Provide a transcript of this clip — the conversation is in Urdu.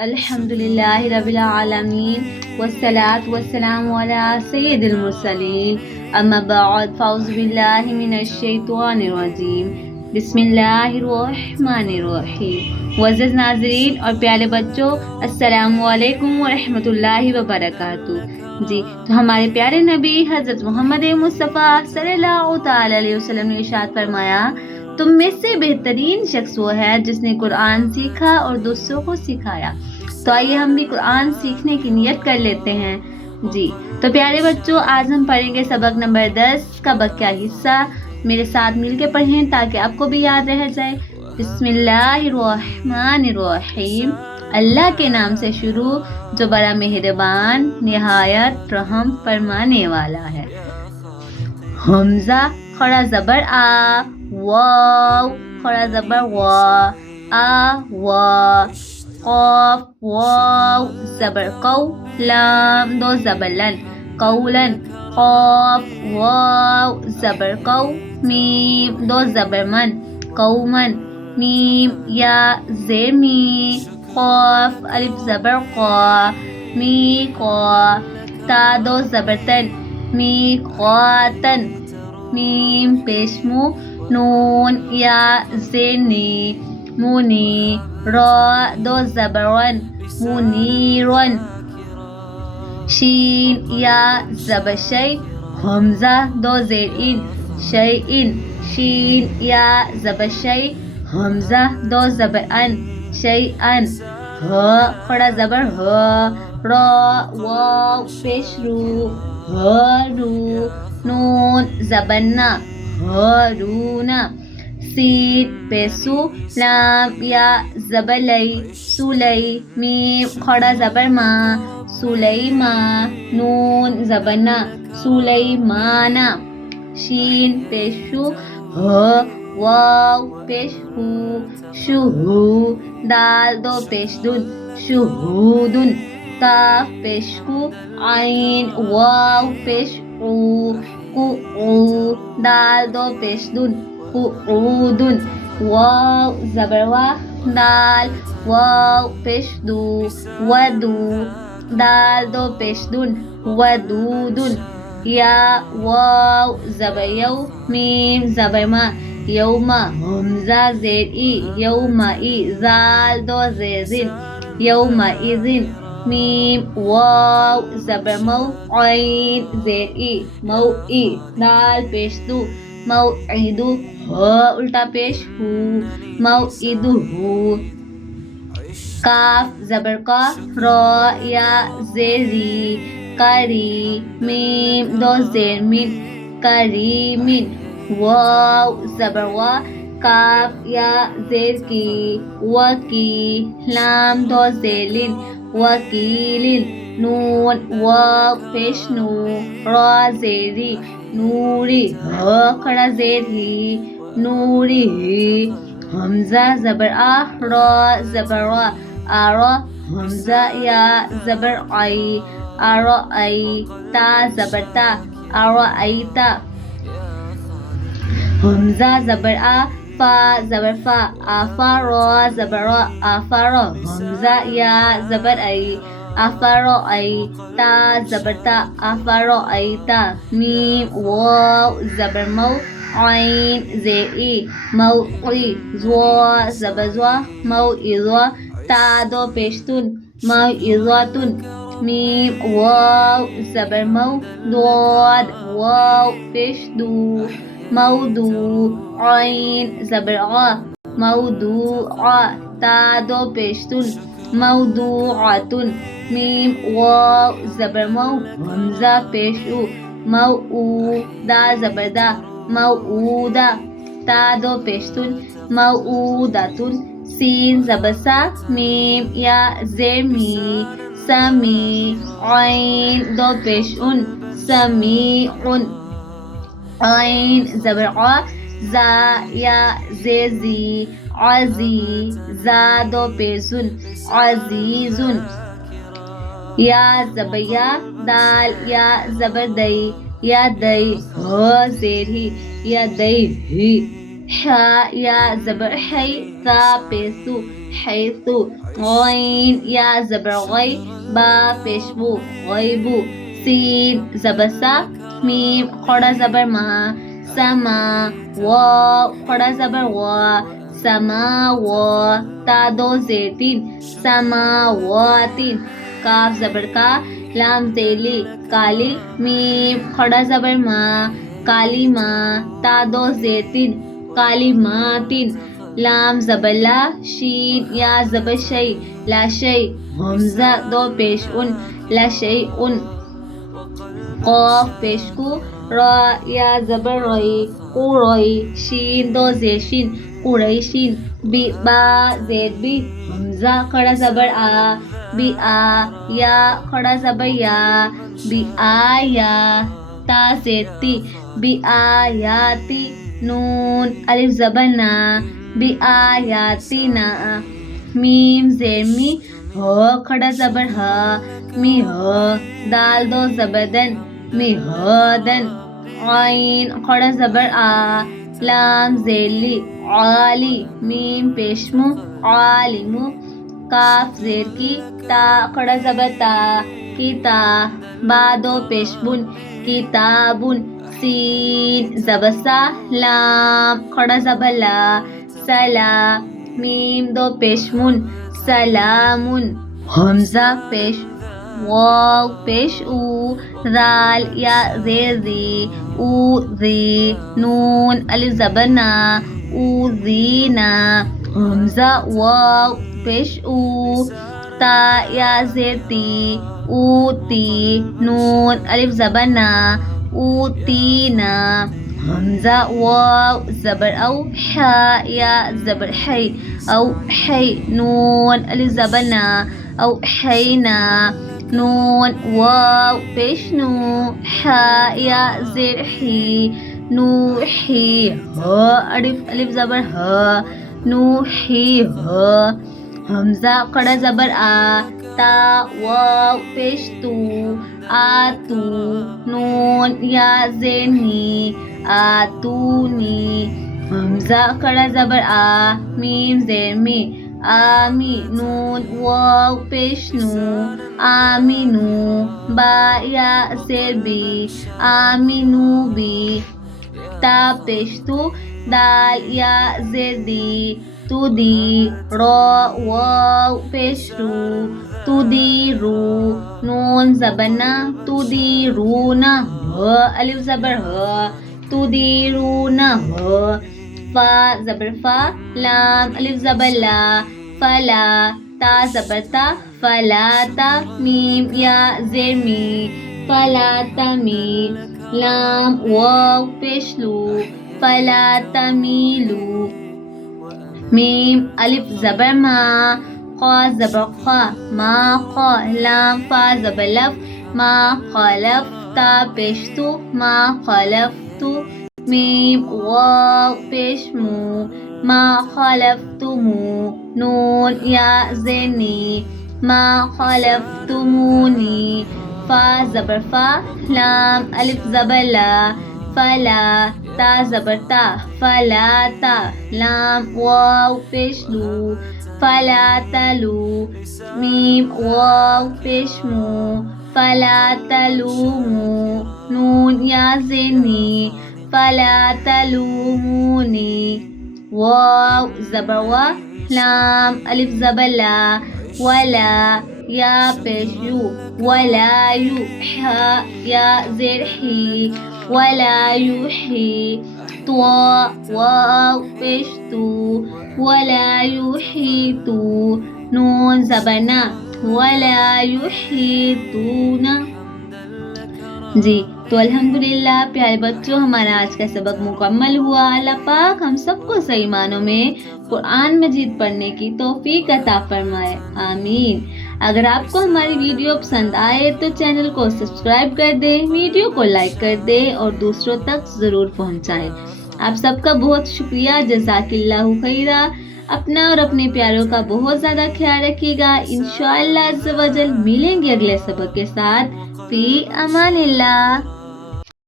الحمد للہ رب العالمین والصلاة والسلام علی سید المرسلین اما بعد فاعوذ باللہ من الشیطان الرجیم بسم اللہ الرحمن الرحیم۔ معزز ناظرین اور پیارے بچوں، السلام علیکم ورحمۃ اللہ وبرکاتہ۔ جی تو ہمارے پیارے نبی حضرت محمد مصطفیٰ صلی اللہ تعالی علیہ وسلم نے ارشاد فرمایا، تم میں سے بہترین شخص وہ ہے جس نے قرآن سیکھا اور دوسروں کو سکھایا۔ تو آئیے ہم بھی قرآن سیکھنے کی نیت کر لیتے ہیں۔ جی تو پیارے بچوں، آج ہم پڑھیں گے سبق نمبر 10 کا بقیہ حصہ۔ میرے ساتھ مل کے پڑھیں تاکہ آپ کو بھی یاد رہ جائے۔ بسم اللہ الرحمن الرحیم۔ اللہ کے نام سے شروع جو بڑا مہربان نہایت رحم فرمانے والا ہے۔ حمزہ خڑا زبر آ، واو خڑا زبر وا، آ وا، قاف واو زبر قو، لام دو زبر لن، قولن، قاف واو زبر قو، میم دو زبر من، قومن، میم یا زیر می، قاف الف زبر قا، می قا، تا دو زبر تن، می قاتن، میم پیشمو، نون یا زیر نی، مونی، را دو زبر ون، منیرون، شین یا زبر شی، حمزہ دو زیر این، شیئن، شین یا زبر شی، حمزہ دو زبر ان، شیئن، ہ کھڑا زبر ہ، را واو پیش رو، ہارو، نون زبر نا، ہارونا، سین پیسو، لام یا زبر لئی، سولی، میم کھڑا زبر ما، سلیما، نون زبر نا، سلیمانا، شین پیشو، ہ واو پیش ہو، شہو، دال دو پیش دن، شہودن، کاف پیش کو، عین واو پیش او، قعو، دال دو پیش دن، قعودن، واو زبر وا، دال واو پیش دو، ودو، دال دو پیش دن، ودودن، یا واو زبر یو، میم زبر ما، یوما، حمزہ زیر ای، یوما ای، زال دو زیر زن، یوما ایزن، میم واو زبر مو، عین زیر ای، موئی، دال پیش دو، موعدو، ہا الٹا پیش ہو، موعدو، کاف زبر کا، را یا زیر ری، کری، میم دو زیر من، کریمن، واو زبر وا، کاف یا زیر کی، وکی، لام دو زیر لن، وکیلن، نون واو پیش نو، را زیری، نوری، ہا کھڑا زیر ہی، نوری ہی، حمزہ زبر آ، را زبر وا، آرا، حمزہ یا زبر آئی، آرا آئی، تا زبر تا، آرا آئی تا، حمزہ زبر آ، فا زبر فا، آفا، را زبر را، آفارا، حمزہ یا زبر آئی، آفارا آئی، تا زبر تا، آفارا آئی تا، میم واو زبر مو، عین زیر ای، موعی، زوا زبر زوا، موعظہ، تا دو پیشتن، موعظتن، میم واو زبر مو، داد واو پیش دو، موضوع، عین زبر غا، موضوع، تا دو پیشتن، موضوعتن، میم واو زبر مو، حمزہ پیش او، موعو، دا زبر دا، موعودہ، تا دو پیشتن، موعودتن، سین زبر سا، میم یا زیر می، سمی، عین دو پیش ان، سمیعن، عین زبر ع، زا یا زیر زی، عزی، زا دو پیزن، عزیزن، یا زبر یا، دال یا زبر دئی، یا دئی، ہا زیر ہی، یا دئی ہی، حا یا زبر حی، تا پیسو، حیثو، غین یا زبر غی با پیشبو غیبو سین زبر سا میم خڑا زبر ما سما واو خڑا زبر وا سما وا تا دو زیر تین سماواتین کاف زبر کا لام زیلی کالی میم خڑا زبر ما کالی ما تا دو زیر تین کالی ماتین لام زبر لا شین یا زبر شی لا شی حمزہ دو پیش ان لا شی ان قاف پیش کو را یا زبر رئی قرئی شین دو زیر شین قریشین بی با زید بی حمزہ کھڑا زبر آ بی آ یا کھڑا زبر یا بی آیا تا زید تی بی آیاتی نون الف زبر نا بی آیاتنا میم زیر می ہو کھڑا زبر ہا می ہو دال دو زبر دن می ہو دن عین کھڑا زبر آ لام زیلی عالی میم پیشمو عالمو کاف زیر کی تا کھڑا زبر تا کی تا با دو پیشبن کتابن سین زبر سا لام کھڑا زبر لا سلا میم دو پیشمن سلامن حمزہ پیش واو پیش او ذال یا زیر زی او زی نون الف زبر نا او زینا حمزہ واو پیش او تا یا زیر تی او تی نون الف زبر نا او تینا حمزہ واو زبر او حا یا زبر حی او حی نون الف زبر نا او حینا نون واو پیش نو حا یا زیر حی نوحی ہا الف زبر ہا نوحی ہا حمزہ کھڑا زبر آ تا واو پیش تو آتو نون یا زیر نی آتونی حمزہ کھڑا زبر آ میم زیر می آمی نون واو پیش نو آمینو با یا زیر بی آمینو بی تا پیش تو دال یا زیر دی تو دی را واو پیش رو تو دی رو نون زبنا تو دی رونا ہا الف زبر ہا تو دی رونا ہا فا زبر فا لام الف زبر لا فلا تا زبر تا فلا تا میم یا زیر می فلا تمی لام واو پیش لو فلا تمیلو میم الف زبر ما قا زبر قا ما قا لام فا زبر لف ما خلف تا پیش تو ما خلفتو میم واو پیش مو ما خلفتمو نون یا زینی ما خلفتمونی فا زبر فا لام الف زبر لا فلا تا زبر تا فلا تا لام واو پیش لو فلا تلو میم واو پیش مو فلا تلومو نون یا زینی فلا تلومونی واو زبر وا لام الف زبر لا ولا یا پیش یو ولا یو حا یا زیر حی ولا یوحی تو واو پیش تو ولا یوحیتو نون زبنا ولا یحیطون. جی تو الحمدللہ پیارے بچوں ہمارا آج کا سبق مکمل ہوا. اللہ پاک ہم سب کو صحیح معنوں میں قرآن مجید پڑھنے کی توفیق عطا فرمائے، آمین. اگر آپ کو ہماری ویڈیو پسند آئے تو چینل کو سبسکرائب کر دیں، ویڈیو کو لائک کر دیں اور دوسروں تک ضرور پہنچائیں. آپ سب کا بہت شکریہ، جزاک اللہ خیرہ. اپنا اور اپنے پیاروں کا بہت زیادہ خیال رکھیے گا. انشاءاللہ عز و جل ملیں گے اگلے سبق کے ساتھ. فی امان اللہ.